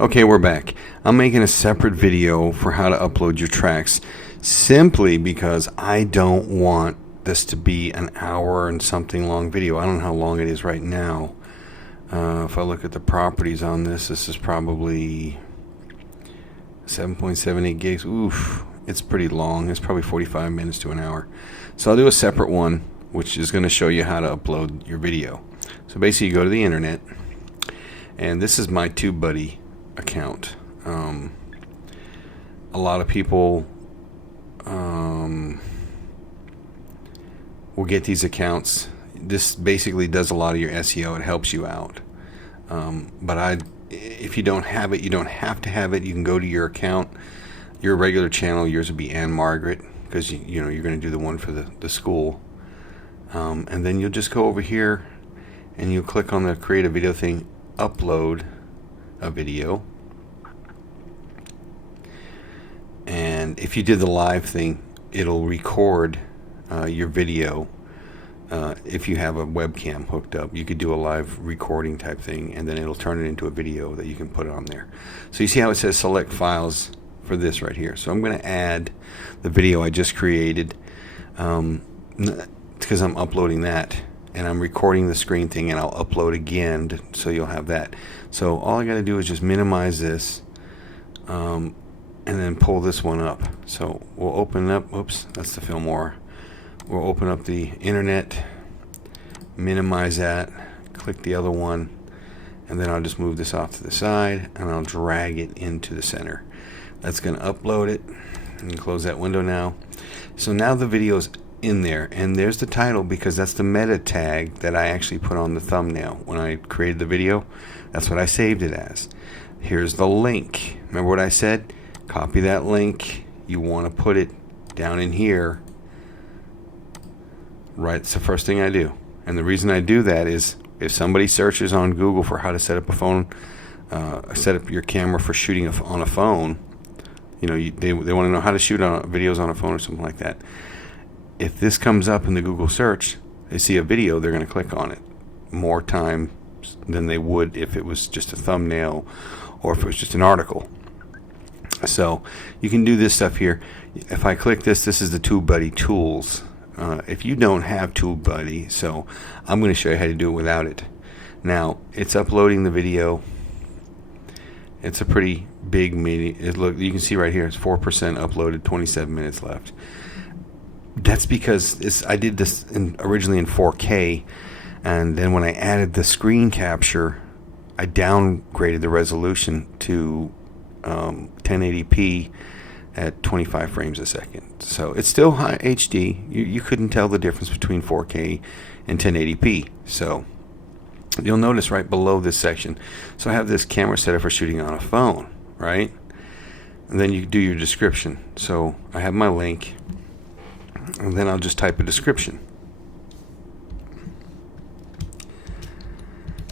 Okay, we're back. I'm making a separate video for how to upload your tracks simply because I don't want this to be an hour and something long video. I don't know how long it is right now. If I look at the properties on this, this is probably 7.78 gigs. Oof, it's pretty long. It's probably 45 minutes to an hour. So I'll do a separate one, which is going to show you how to upload your video. So basically you go to the internet, and this is my TubeBuddy account. A lot of people will get these accounts. This basically does a lot of your SEO. It helps you out. But if you don't have it, you don't have to have it. You can go to your account, your regular channel. Yours would be Ann Margaret, because you know you're going to do the one for the school. And then you'll just go over here and you'll click on the create a video thing, upload a video. And if you did the live thing, it'll record your video. If you have a webcam hooked up, you could do a live recording type thing, and then it'll turn it into a video that you can put on there. So you see how it says select files for this right here. So I'm going to add the video I just created, because I'm uploading that, and I'm recording the screen thing, and I'll upload again, so you'll have that. So all I got to do is just minimize this, and then pull this one up. So we'll open up, oops, that's the Filmora. We'll open up the internet, minimize that, click the other one, and then I'll just move this off to the side, and I'll drag it into the center. That's going to upload it, and close that window now. So now the video's in there, and there's the title, because that's the meta tag that I actually put on the thumbnail when I created the video. That's what I saved it as. Here's the link. Remember what I said? Copy that link. You want to put it down in here. Right, it's the first thing I do. And the reason I do that is if somebody searches on Google for how to set up a phone, set up your camera for shooting on a phone, you know, they want to know how to shoot videos on a phone or something like that. If this comes up in the Google search, they see a video, they're going to click on it more times than they would if it was just a thumbnail or if it was just an article. So you can do this stuff here. If I click this, this is the TubeBuddy tools. If you don't have TubeBuddy, so I'm going to show you how to do it without it. Now it's uploading the video. It's a pretty big meeting. Look, you can see right here it's 4% uploaded, 27 minutes left. That's because I did this originally in 4K, and then when I added the screen capture, I downgraded the resolution to 1080p at 25 frames a second. So it's still high HD. You couldn't tell the difference between 4K and 1080p. So you'll notice right below this section. So I have this camera set up for shooting on a phone, right? And then you do your description. So I have my link, and then I'll just type a description.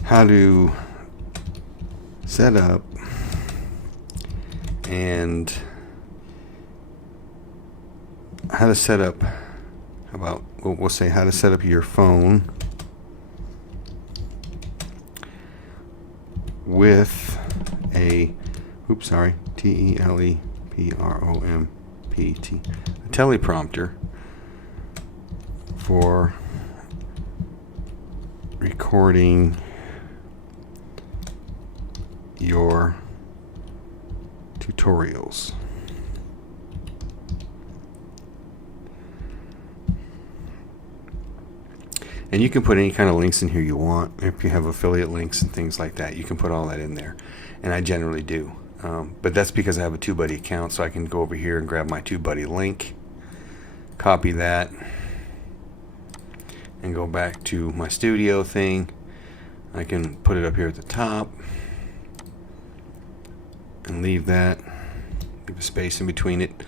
How to set up and how to set up, we'll say how to set up your phone with a, TELEPROMPT, a teleprompter for recording your tutorials. And you can put any kind of links in here you want. If you have affiliate links and things like that, you can put all that in there. And I generally do. But that's because I have a TubeBuddy account, so I can go over here and grab my TubeBuddy link, copy that, and go back to my studio thing. I can put it up here at the top and leave that. Leave a space in between it.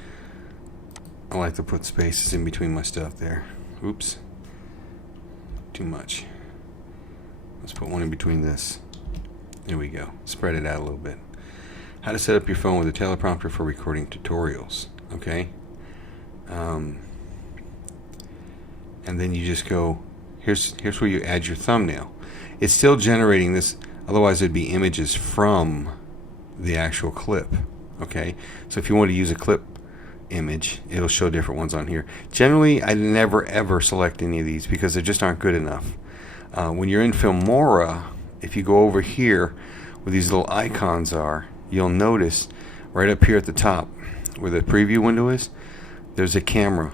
I like to put spaces in between my stuff there. Oops. Too much. Let's put one in between this. There we go. Spread it out a little bit. How to set up your phone with a teleprompter for recording tutorials. Okay. And then you just go. Here's where you add your thumbnail. It's still generating this. Otherwise, it'd be images from the actual clip. Okay, so if you want to use a clip image, it'll show different ones on here. Generally, I never ever select any of these because they just aren't good enough. When you're in Filmora, if you go over here where these little icons are, you'll notice right up here at the top where the preview window is, there's a camera.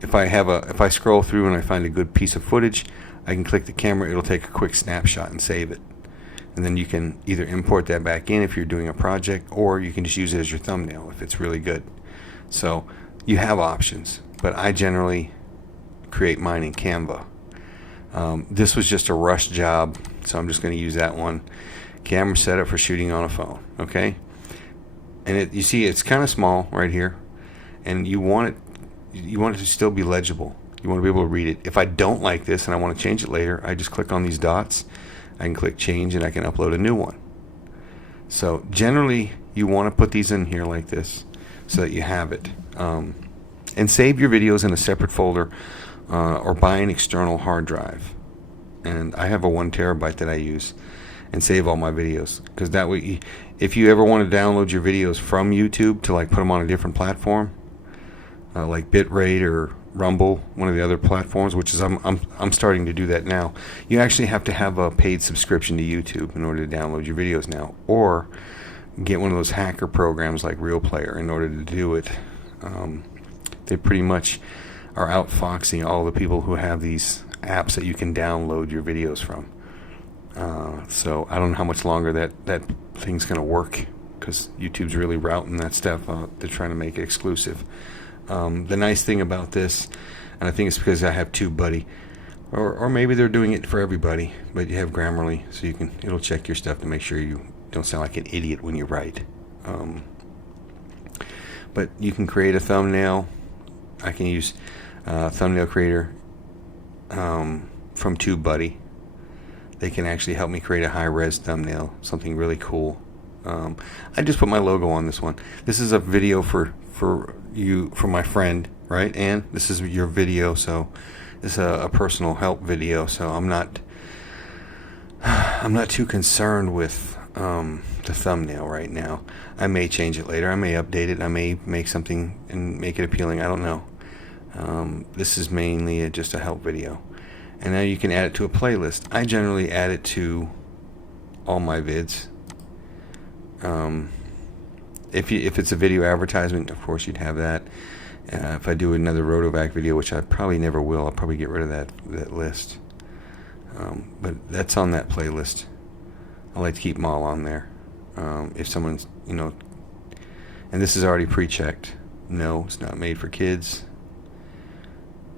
If I scroll through and I find a good piece of footage, I can click the camera, it'll take a quick snapshot and save it. And then you can either import that back in if you're doing a project, or you can just use it as your thumbnail if it's really good. So you have options, but I generally create mine in Canva. This was just a rush job, so I'm just going to use that one. Camera setup for shooting on a phone, okay? And you see it's kind of small right here, and you want it to still be legible. You want to be able to read it. If I don't like this and I want to change it later, I just click on these dots. I can click change and I can upload a new one. So generally you want to put these in here like this so that you have it. And save your videos in a separate folder, or buy an external hard drive. And I have a 1 terabyte that I use and save all my videos, because that way if you ever want to download your videos from YouTube to like put them on a different platform, like Bitrate or Rumble, one of the other platforms, which is I'm starting to do that now. You actually have to have a paid subscription to YouTube in order to download your videos now, or get one of those hacker programs like RealPlayer in order to do it. They pretty much are outfoxing all the people who have these apps that you can download your videos from. So I don't know how much longer that thing's going to work, because YouTube's really routing that stuff out. They're trying to make it exclusive. The nice thing about this, and I think it's because I have TubeBuddy, or maybe they're doing it for everybody, but you have Grammarly, so it'll check your stuff to make sure you don't sound like an idiot when you write. But you can create a thumbnail. I can use Thumbnail Creator from TubeBuddy. They can actually help me create a high-res thumbnail, something really cool. I just put my logo on this one. This is a video for my friend, right? And this is your video, so this is a personal help video. So I'm not too concerned with the thumbnail right now. I may change it later. I may update it. I may make something and make it appealing. I don't know. This is mainly just a help video. And now you can add it to a playlist. I generally add it to all my vids. If it's a video advertisement, of course you'd have that. If I do another Rotovac video, which I probably never will, I'll probably get rid of that list. But that's on that playlist. I like to keep them all on there. If someone's, and this is already pre-checked. No, it's not made for kids.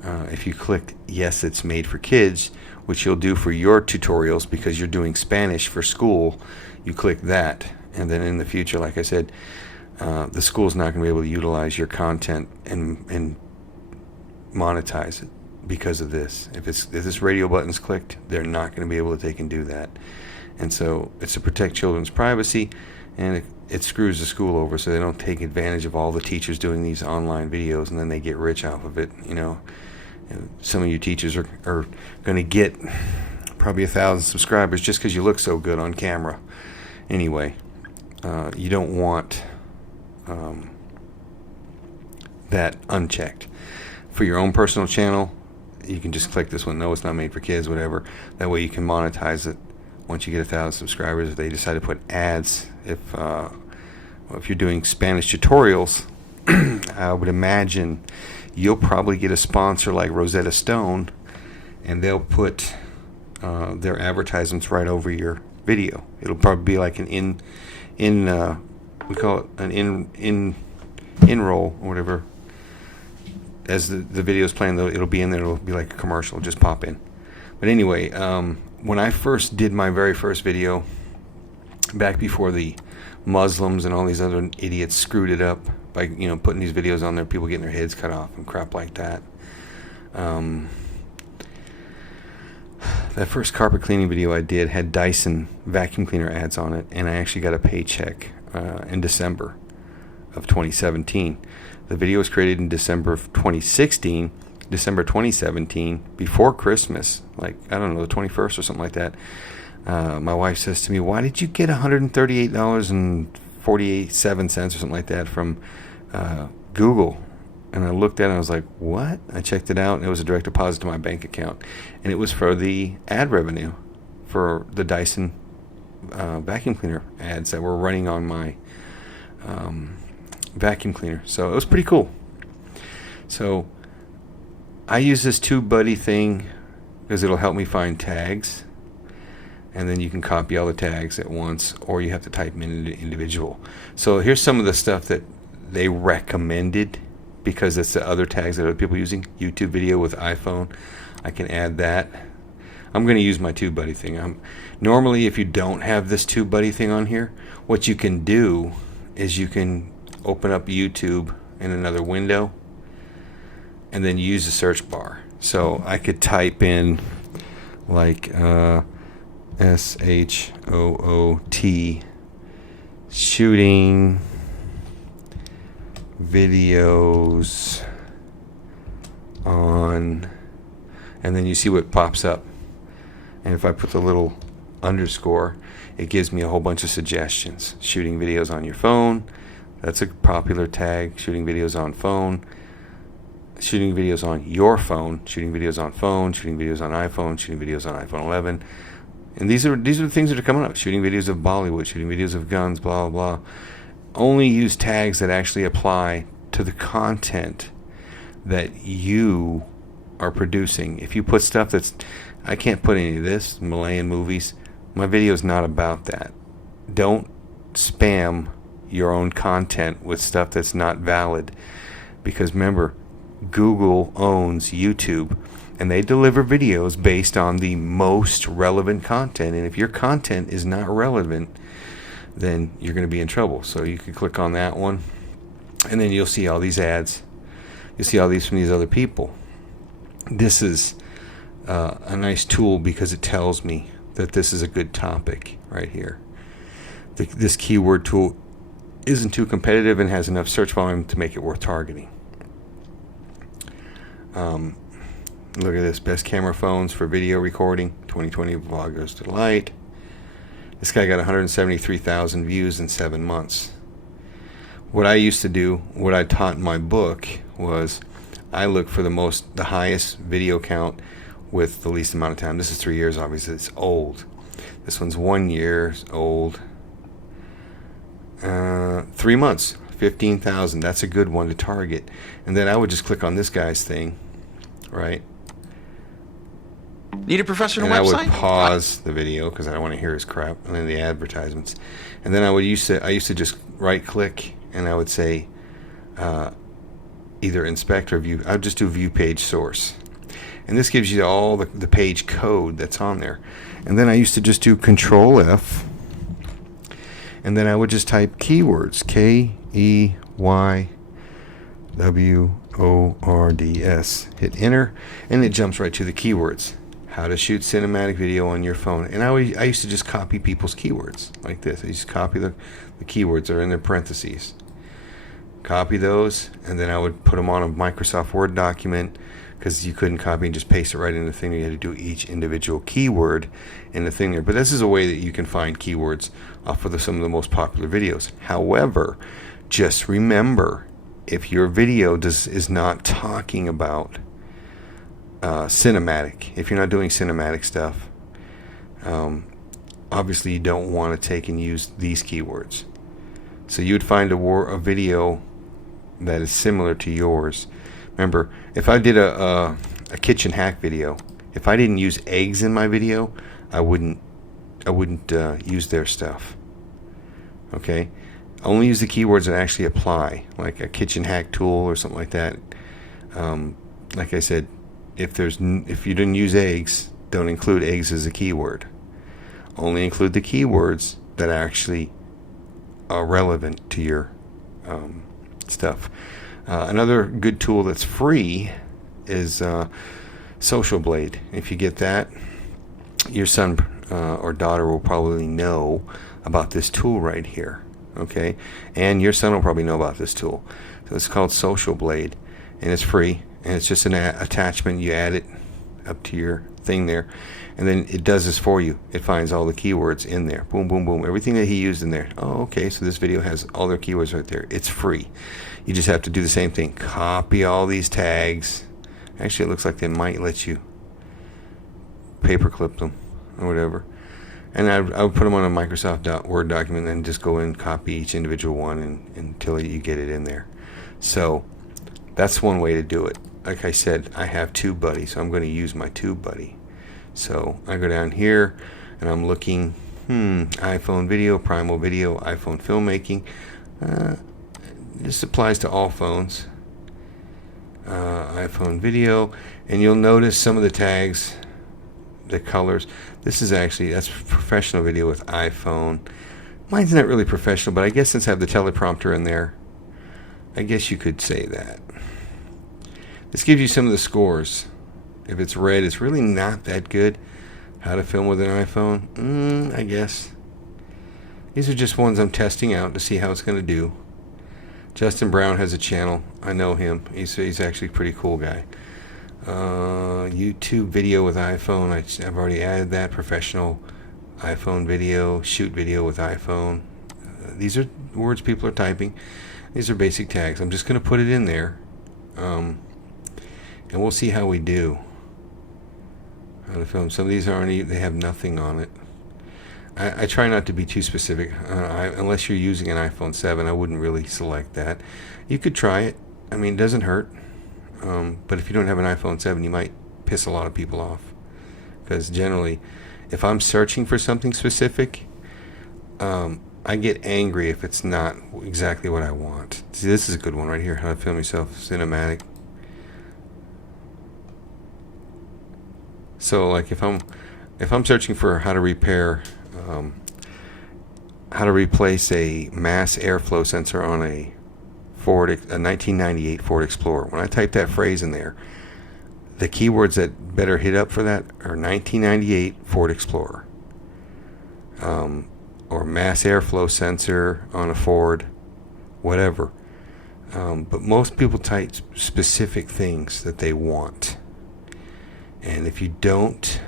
If you click yes, it's made for kids, which you'll do for your tutorials because you're doing Spanish for school, you click that, and then in the future, like I said, the school's not going to be able to utilize your content and monetize it because of this. If this radio button's clicked, they're not going to be able to take and do that. And so it's to protect children's privacy, and it screws the school over so they don't take advantage of all the teachers doing these online videos and then they get rich off of it. Some of you teachers are going to get probably 1,000 subscribers just because you look so good on camera. Anyway, you don't want that unchecked. For your own personal channel, you can just click this one. No, it's not made for kids, whatever. That way you can monetize it once you get 1,000 subscribers. If they decide to put ads, if you're doing Spanish tutorials, I would imagine you'll probably get a sponsor like Rosetta Stone, and they'll put their advertisements right over your video. It'll probably be like an we call it an in roll or whatever. As the video's playing, though, it'll be in there. It'll be like a commercial. Just pop in. But anyway, when I first did my very first video, back before the Muslims and all these other idiots screwed it up by putting these videos on there, people getting their heads cut off and crap like that. That first carpet cleaning video I did had Dyson vacuum cleaner ads on it, and I actually got a paycheck in December of 2017. The video was created in December of 2016, December 2017, before Christmas, like, I don't know, the 21st or something like that. My wife says to me, "Why did you get $138 47 cents or something like that from Google. And I looked at it and I was like, what? I checked it out, and it was a direct deposit to my bank account. And it was for the ad revenue for the Dyson vacuum cleaner ads that were running on my vacuum cleaner. So it was pretty cool. So I use this TubeBuddy thing because it'll help me find tags. And then you can copy all the tags at once, or you have to type them in individual. So here's some of the stuff that they recommended, because it's the other tags that other people are using. YouTube video with iPhone, I can add that. I'm going to use my TubeBuddy thing. Normally, if you don't have this TubeBuddy thing on here, what you can do is you can open up YouTube in another window and then use the search bar. So I could type in like SHOOT shooting videos on, and then you see what pops up. And if I put the little underscore, it gives me a whole bunch of suggestions. Shooting videos on your phone, that's a popular tag. Shooting videos on phone, shooting videos on your phone, shooting videos on phone, shooting videos on iPhone, shooting videos on iPhone 11. And these are the things that are coming up. Shooting videos of Bollywood, shooting videos of guns, blah blah blah. Only use tags that actually apply to the content that you are producing. If you put stuff that's, I can't put any of this, Malayan movies, my video is not about that. Don't spam your own content with stuff that's not valid, because remember, Google owns YouTube, and they deliver videos based on the most relevant content. And if your content is not relevant, then you're going to be in trouble. So you can click on that one, and then you'll see all these ads. You'll see all these from these other people. This is a nice tool because it tells me that this is a good topic right here. This keyword tool isn't too competitive and has enough search volume to make it worth targeting. Look at this. Best camera phones for video recording. 2020 Vloggers Delight. This guy got 173,000 views in 7 months. What I used to do, what I taught in my book, was I look for the highest video count with the least amount of time. This is 3 years, obviously. It's old. This one's 1 year old. 3 months, 15,000. That's a good one to target. And then I would just click on this guy's thing, right? Need a professional and website? I would pause the video because I don't want to hear his crap, and then the advertisements. And then I used to just right click, and I would say either inspect or view. I would just do view page source. And this gives you all the page code that's on there. And then I used to just do Control F, and then I would just type keywords, KEYWORDS. Hit enter, and it jumps right to the keywords. How to shoot cinematic video on your phone. And I used to just copy people's keywords like this. I used to copy the keywords that are in their parentheses. Copy those, and then I would put them on a Microsoft Word document, because you couldn't copy and just paste it right in the thing. You had to do each individual keyword in the thing there. But this is a way that you can find keywords off of some of the most popular videos. However, just remember, if your video is not talking about cinematic, if you're not doing cinematic stuff, obviously you don't want to take and use these keywords. So you would find a video that is similar to yours. Remember, if I did a kitchen hack video, if I didn't use eggs in my video, I wouldn't use their stuff. Okay, only use the keywords that actually apply, like a kitchen hack tool or something like that. Like I said, if you didn't use eggs, don't include eggs as a keyword. Only include the keywords that actually are relevant to your stuff. Another good tool that's free is Social Blade. If you get that, your son or daughter will probably know about this tool right here. Okay, and your son will probably know about this tool. So it's called Social Blade, and it's free, and it's just an attachment. You add it up to your thing there, and then it does this for you. It finds all the keywords in there. Boom, boom, boom. Everything that he used in there. Oh, okay, so this video has all their keywords right there. It's free. You just have to do the same thing. Copy all these tags. Actually, it looks like they might let you paperclip them or whatever. And I would put them on a Microsoft Word document and then just go in and copy each individual one until you get it in there. So that's one way to do it. Like I said, I have TubeBuddy, so I'm going to use my TubeBuddy. So I go down here and I'm looking, iPhone video, Primal Video, iPhone filmmaking. This applies to all phones. iPhone video, and you'll notice some of the tags, the colors. This is actually, that's professional video with iPhone. Mine's not really professional, but I guess since I have the teleprompter in there, I guess you could say that. This gives you some of the scores. If it's red, it's really not that good. How to film with an iPhone? I guess. These are just ones I'm testing out to see how it's going to do. Justin Brown has a channel. I know him. He's actually a pretty cool guy. YouTube video with iPhone. I've already added that. Professional iPhone video. Shoot video with iPhone. These are words people are typing. These are basic tags. I'm just going to put it in there. And we'll see how we do. How to film. Some of these they have nothing on it. I try not to be too specific. Unless you're using an iPhone 7, I wouldn't really select that. You could try it. I mean, it doesn't hurt. But if you don't have an iPhone 7, you might piss a lot of people off. Because generally, if I'm searching for something specific, I get angry if it's not exactly what I want. See, this is a good one right here. How to film yourself cinematic. So, like, if I'm searching for how to repair, how to replace a mass airflow sensor on a 1998 Ford Explorer. When I type that phrase in there, the keywords that better hit up for that are 1998 Ford Explorer, or mass airflow sensor on a Ford, whatever. But most people type specific things that they want. And if you don't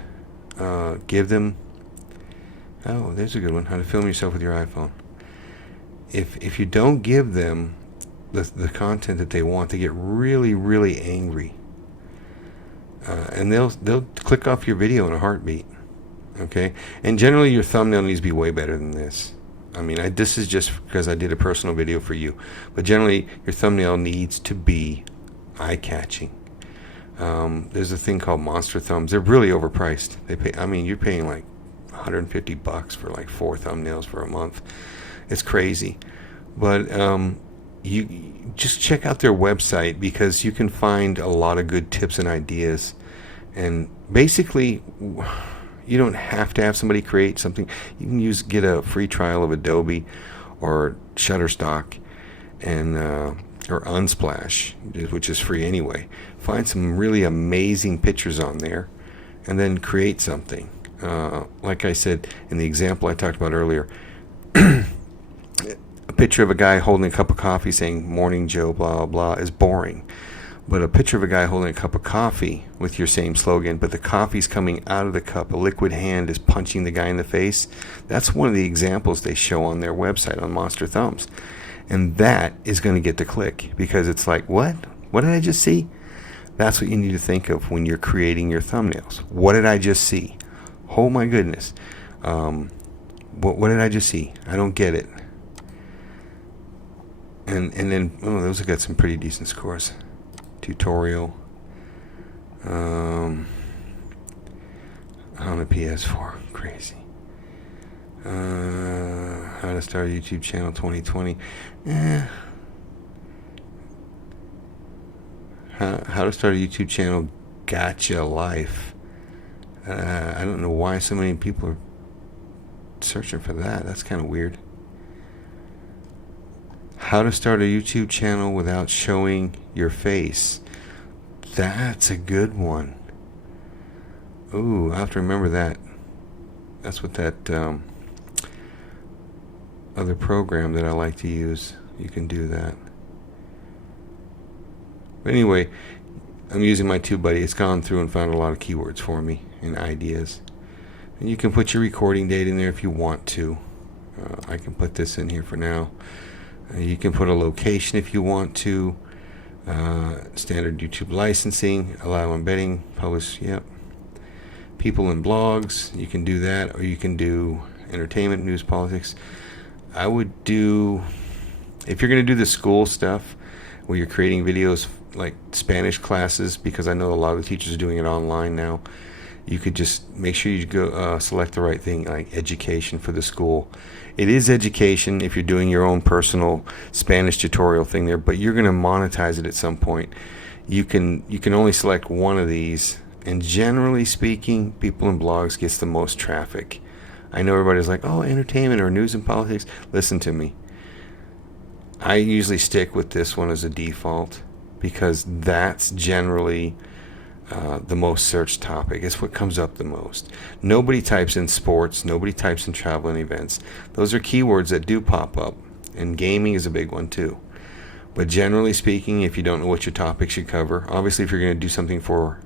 give them, there's a good one, how to film yourself with your iPhone. If you don't give them the content that they want, they get really, really angry. And they'll click off your video in a heartbeat. Okay? And generally your thumbnail needs to be way better than this. I mean, this is just because I did a personal video for you. But generally your thumbnail needs to be eye-catching. There's a thing called Monster Thumbs. They're really overpriced. You're paying like $150 for like 4 thumbnails for a month. It's crazy. But you just check out their website, because you can find a lot of good tips and ideas. And basically, you don't have to have somebody create something. You can get a free trial of Adobe or Shutterstock and or Unsplash, which is free anyway. Find some really amazing pictures on there, and then create something. Like I said in the example I talked about earlier, a picture of a guy holding a cup of coffee saying "Morning Joe," blah blah, is boring. But a picture of a guy holding a cup of coffee with your same slogan, but the coffee's coming out of the cup, a liquid hand is punching the guy in the face. That's one of the examples they show on their website on Monster Thumbs. And that is going to get the click, because it's like, what? What did I just see? That's what you need to think of when you're creating your thumbnails. What did I just see? Oh my goodness. What did I just see? I don't get it. And then, those have got some pretty decent scores. Tutorial. On the PS4. Crazy. How to start a YouTube channel 2020. How to start a YouTube channel, Gotcha Life. I don't know why so many people are searching for that. That's kind of weird. How to start a YouTube channel without showing your face. That's a good one. Ooh, I have to remember that. That's what that other program that I like to use. You can do that. But anyway, I'm using my TubeBuddy. It's gone through and found a lot of keywords for me. and ideas. And you can put your recording date in there if you want to. I can put this in here for now. You can put a location if you want to. Standard YouTube licensing, allow embedding, publish, yep. People in blogs, you can do that, or you can do entertainment, news, politics. I would do, if you're going to do the school stuff where you're creating videos like Spanish classes, because I know a lot of the teachers are doing it online now, you could just make sure you go select the right thing, like education for the school. It is education if you're doing your own personal Spanish tutorial thing there, but you're going to monetize it at some point. You can only select one of these, and generally speaking, people in blogs gets the most traffic. I know everybody's like, oh, entertainment or news and politics. Listen to me. I usually stick with this one as a default because that's generally the most searched topic. It's what comes up the most. Nobody types in sports. Nobody types in travel and events. Those are keywords that do pop up, and gaming is a big one too. But generally speaking, if you don't know what your topic should cover, obviously if you're going to do something for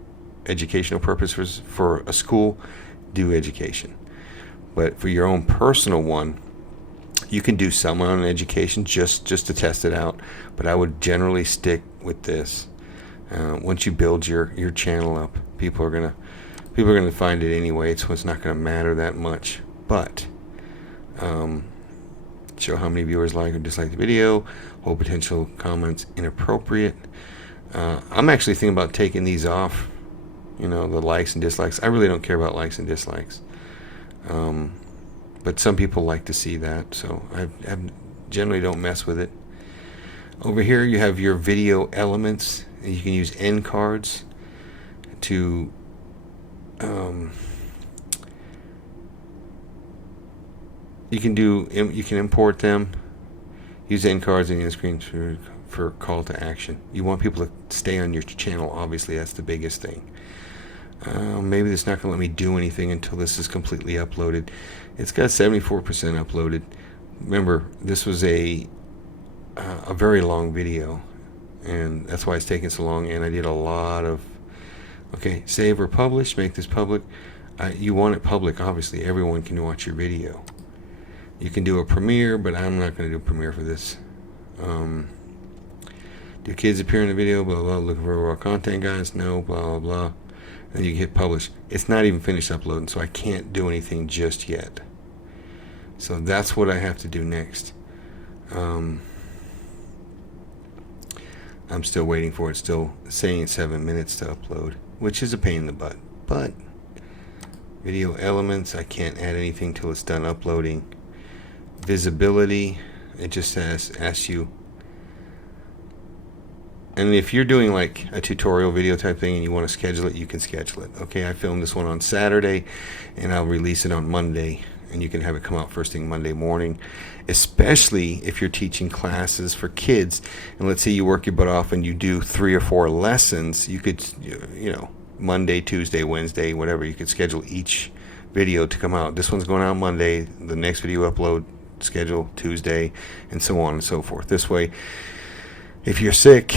educational purposes for a school, do education. But for your own personal one, you can do some on education just to test it out. But I would generally stick with this. Once you build your channel up, people are gonna find it anyway. So it's not gonna matter that much. But show how many viewers like or dislike the video. Hold potential comments inappropriate. I'm actually thinking about taking these off. You know, the likes and dislikes. I really don't care about likes and dislikes. But some people like to see that, so I generally don't mess with it. Over here you have your video elements. You can use end cards to you can import them. Use end cards in the screen for call to action. You want people to stay on your channel. Obviously, that's the biggest thing. Maybe it's not going to let me do anything until this is completely uploaded. It's got 74% uploaded. Remember, this was a very long video, and that's why it's taking so long. And I did a lot of save or publish. Make this public. You want it public, obviously. Everyone can watch your video. You can do a premiere, but I'm not going to do a premiere for this. Do kids appear in the video? Blah blah. Looking for raw content, guys? No. Blah blah blah. And you hit publish. It's not even finished uploading, so I can't do anything just yet. So that's what I have to do next. I'm still waiting for it. Still saying 7 minutes to upload, which is a pain in the butt. But video elements, I can't add anything till it's done uploading. Visibility, it just asks you. And if you're doing like a tutorial video type thing and you want to schedule it, you can schedule it. Okay, I filmed this one on Saturday and I'll release it on Monday, and you can have it come out first thing Monday morning. Especially if you're teaching classes for kids, and let's say you work your butt off and you do 3 or 4 lessons, you could, Monday, Tuesday, Wednesday, whatever, you could schedule each video to come out. This one's going out Monday, the next video upload schedule Tuesday, and so on and so forth. This way, if you're sick,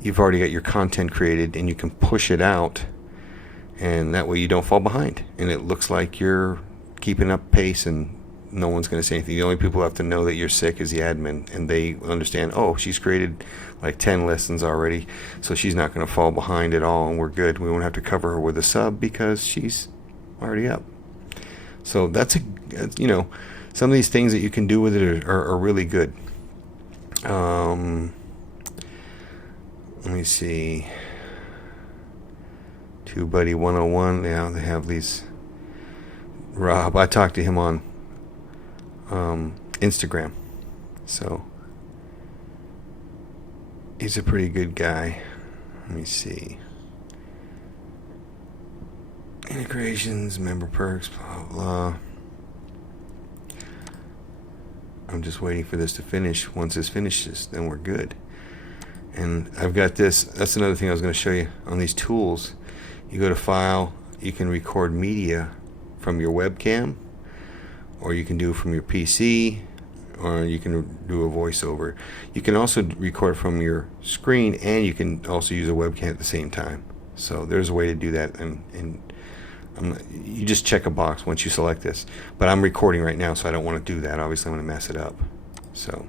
you've already got your content created and you can push it out, and that way you don't fall behind and it looks like you're keeping up pace and no one's going to say anything. The only people who have to know that you're sick is the admin, and they understand, oh, she's created like 10 lessons already, so she's not going to fall behind at all, and we're good. We won't have to cover her with a sub because she's already up. So that's some of these things that you can do with it are really good. Let me see. TubeBuddy 101. Yeah, they have these. Rob, I talked to him on Instagram, so he's a pretty good guy. Let me see. Integrations, member perks, blah blah. I'm just waiting for this to finish. Once this finishes, then we're good. And I've got this. That's another thing I was going to show you on these tools. You go to File. You can record media from your webcam, or you can do it from your PC, or you can do a voiceover. You can also record from your screen, and you can also use a webcam at the same time. So there's a way to do that, and You just check a box once you select this. But I'm recording right now, so I don't want to do that. Obviously, I'm going to mess it up. So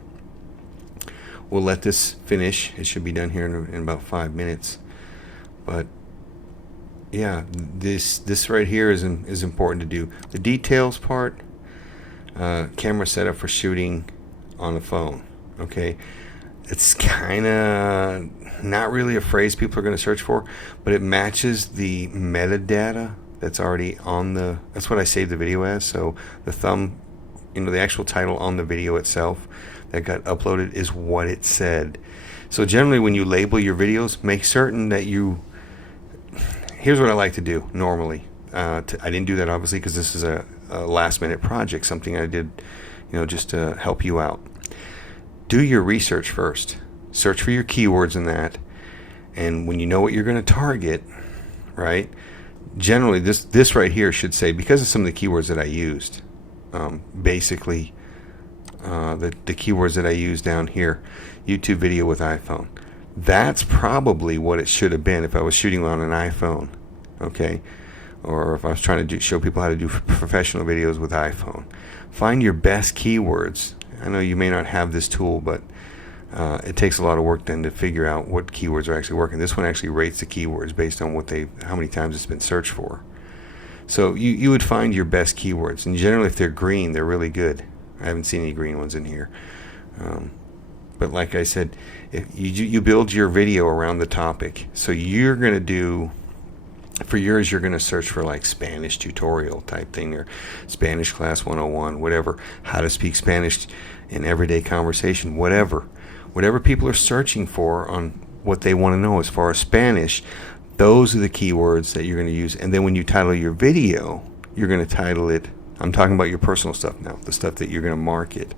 we'll let this finish. It should be done here in about 5 minutes. But yeah, this right here is important to do. The details part, camera setup for shooting on a phone. Okay, it's kind of not really a phrase people are going to search for, but it matches the metadata that's already on the. That's what I saved the video as. So the thumb, the actual title on the video itself that got uploaded is what it said. So generally, when you label your videos, make certain that you. Here's what I like to do normally. I didn't do that obviously because this is a last minute project, something I did, just to help you out. Do your research first. Search for your keywords in that, and when you know what you're going to target, right? Generally, this right here should say, because of some of the keywords that I used, basically the keywords that I used down here, YouTube video with iPhone. That's probably what it should have been if I was shooting on an iPhone, okay? Or if I was trying to show people how to do professional videos with iPhone. Find your best keywords. I know you may not have this tool, but it takes a lot of work then to figure out what keywords are actually working. This one actually rates the keywords based on how many times it's been searched for. So you would find your best keywords, and generally if they're green, they're really good. I haven't seen any green ones in here. But like I said, if you build your video around the topic. So you're going to do, for yours, you're going to search for like Spanish tutorial type thing, or Spanish class 101, whatever, how to speak Spanish in everyday conversation, whatever people are searching for on what they want to know as far as Spanish. Those are the keywords that you're going to use. And then when you title your video, you're going to title it, I'm talking about your personal stuff now, the stuff that you're going to market.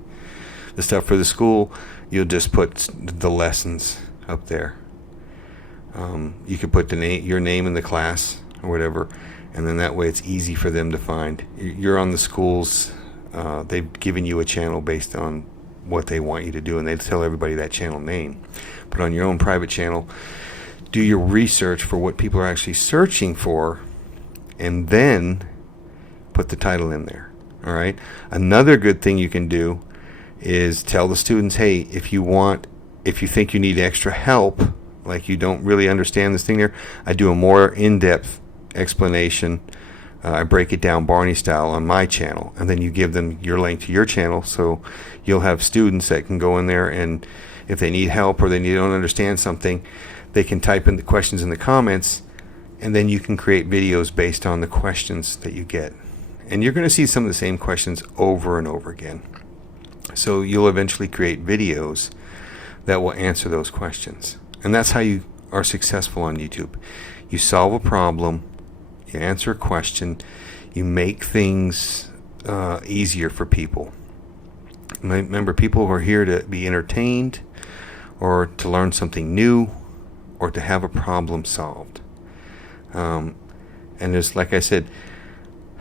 The stuff for the school, you'll just put the lessons up there. You could put your name in the class or whatever, and then that way it's easy for them to find. You're on the schools, they've given you a channel based on what they want you to do, and they tell everybody that channel name. But on your own private channel, do your research for what people are actually searching for, and then put the title in there. All right. Another good thing you can do is tell the students, hey, if you think you need extra help, like you don't really understand this thing there, I do a more in-depth explanation. I break it down Barney style on my channel, and then you give them your link to your channel, so you'll have students that can go in there, and if they need help or they don't understand something, they can type in the questions in the comments, and then you can create videos based on the questions that you get. And you're going to see some of the same questions over and over again. So you'll eventually create videos that will answer those questions. And that's how you are successful on YouTube. You solve a problem, you answer a question, you make things easier for people. Remember, people are here to be entertained, or to learn something new, or to have a problem solved. And there's, like I said,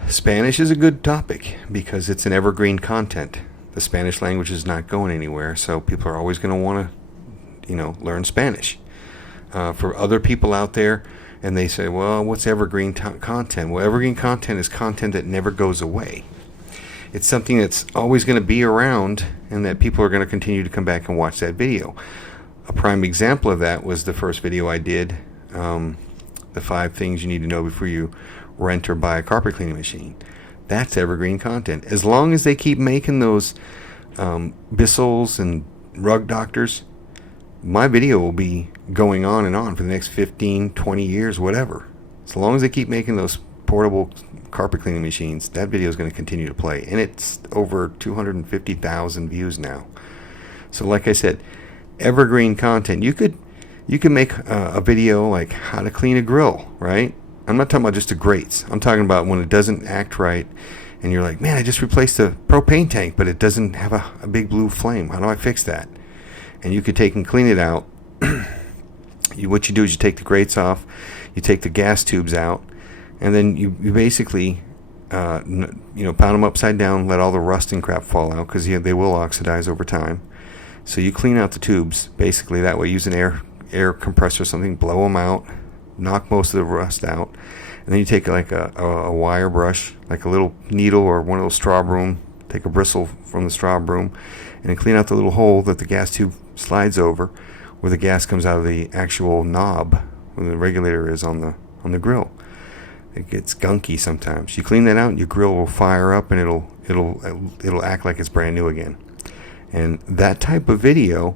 Spanish is a good topic because it's an evergreen content. The Spanish language is not going anywhere, so people are always going to want to, learn Spanish. For other people out there, and they say, well, what's evergreen content? Well, evergreen content is content that never goes away. It's something that's always going to be around, and that people are going to continue to come back and watch that video. A prime example of that was the first video I did, the 5 things you need to know before you rent or buy a carpet cleaning machine. That's evergreen content. As long as they keep making those Bissols and Rug Doctors, my video will be going on and on for the next 15, 20 years, whatever. As long as they keep making those portable carpet cleaning machines, that video is going to continue to play. And it's over 250,000 views now. So like I said, evergreen content. You could make a video like how to clean a grill, right? I'm not talking about just the grates. I'm talking about when it doesn't act right, and you're like, man, I just replaced the propane tank, but it doesn't have a big blue flame. How do I fix that? And you could take and clean it out. What you do is you take the grates off, you take the gas tubes out, and then you basically, pound them upside down, let all the rust and crap fall out, because they will oxidize over time. So you clean out the tubes, basically that way. Use an air compressor or something, blow them out, knock most of the rust out, and then you take like a wire brush, like a little needle or one of those straw broom, take a bristle from the straw broom, and then clean out the little hole that the gas tube slides over, where the gas comes out of the actual knob where the regulator is on the grill. It gets gunky sometimes. You clean that out, and your grill will fire up, and it'll act like it's brand new again. And that type of video,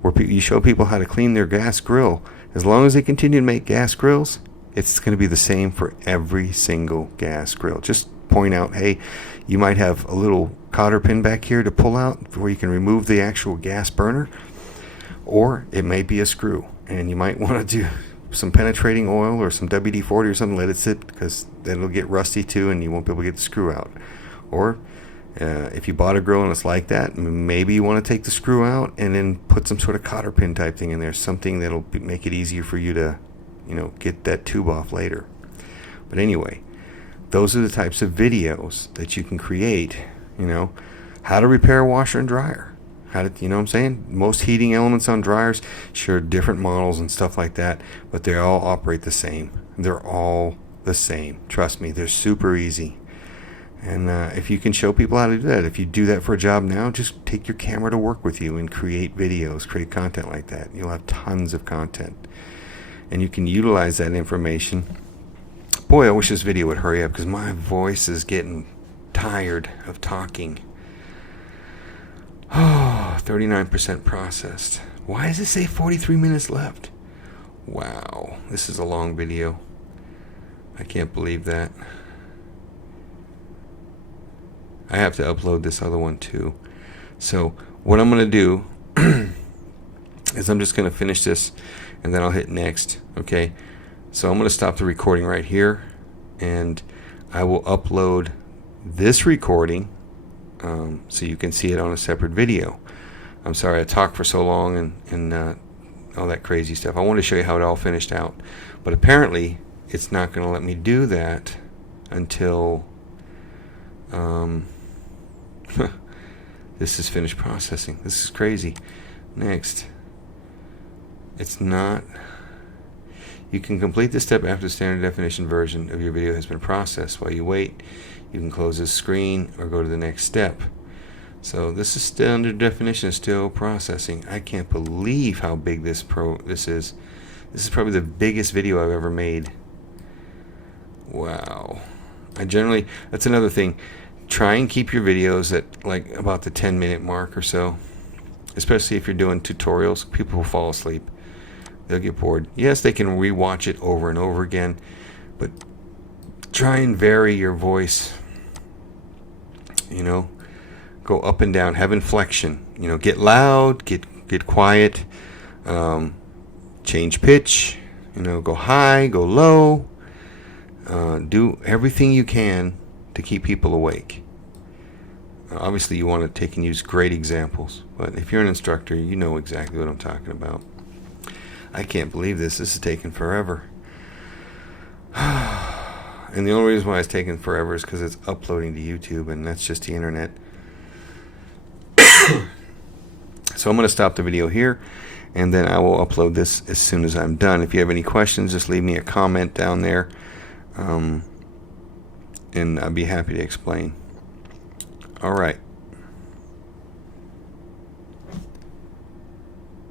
where you show people how to clean their gas grill, as long as they continue to make gas grills, it's going to be the same for every single gas grill. Just point out, hey, you might have a little cotter pin back here to pull out where you can remove the actual gas burner, or it may be a screw, and you might want to do some penetrating oil or some WD-40 or something, let it sit, because then it'll get rusty too and you won't be able to get the screw out. Or if you bought a grill and it's like that, maybe you want to take the screw out and then put some sort of cotter pin type thing in there, something that'll make it easier for you to, get that tube off later. But anyway, those are the types of videos that you can create. How to repair a washer and dryer. You know what I'm saying? Most heating elements on dryers, sure, different models and stuff like that, but they all operate the same. They're all the same. Trust me, they're super easy. And if you can show people how to do that, if you do that for a job now, just take your camera to work with you and create videos, create content like that. You'll have tons of content. And you can utilize that information. Boy, I wish this video would hurry up, because my voice is getting tired of talking. Oh, 39% processed. Why does it say 43 minutes left? Wow, this is a long video. I can't believe that. I have to upload this other one too. So what I'm going to do is I'm just going to finish this, and then I'll hit next. Okay, so I'm going to stop the recording right here, and I will upload this recording so you can see it on a separate video. I'm sorry I talked for so long and all that crazy stuff. I want to show you how it all finished out, but apparently it's not going to let me do that until this is finished processing. This is crazy. Next. It's not. You can complete this step after the standard definition version of your video has been processed. While you wait, you can close this screen or go to the next step. So this is standard definition, is still processing. I can't believe how big this is. This is probably the biggest video I've ever made. Wow. That's another thing. Try and keep your videos at like about the 10-minute mark or so. Especially if you're doing tutorials. People will fall asleep. They'll get bored. Yes, they can rewatch it over and over again, but try and vary your voice. Go up and down, have inflection. Get loud, get quiet, change pitch. Go high, go low. Do everything you can to keep people awake. Obviously, you want to take and use great examples, but if you're an instructor, you know exactly what I'm talking about. I can't believe this. This is taking forever. And the only reason why it's taking forever is because it's uploading to YouTube, and that's just the internet. So I'm going to stop the video here, and then I will upload this as soon as I'm done. If you have any questions, just leave me a comment down there, and I'll be happy to explain. All right.